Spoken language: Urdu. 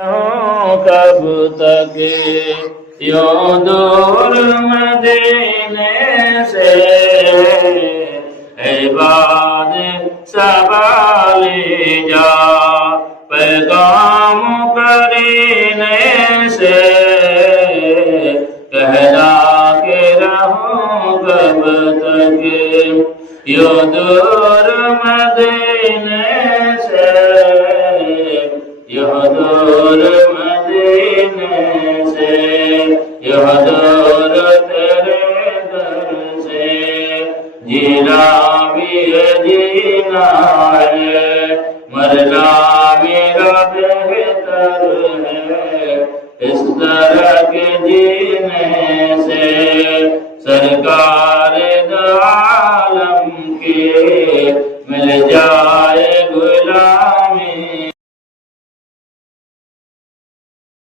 کب تک یوں دور مدینے سے عباد سنبھالی جا پیغام کرینے سے کہلا کے رہوں کب تک یوں دور مدینے سے یہ دور مدینے سے یہ دور تیرے در سے جینا بھی جینا ہے مرنا میرا بہتر ہے اس طرح کے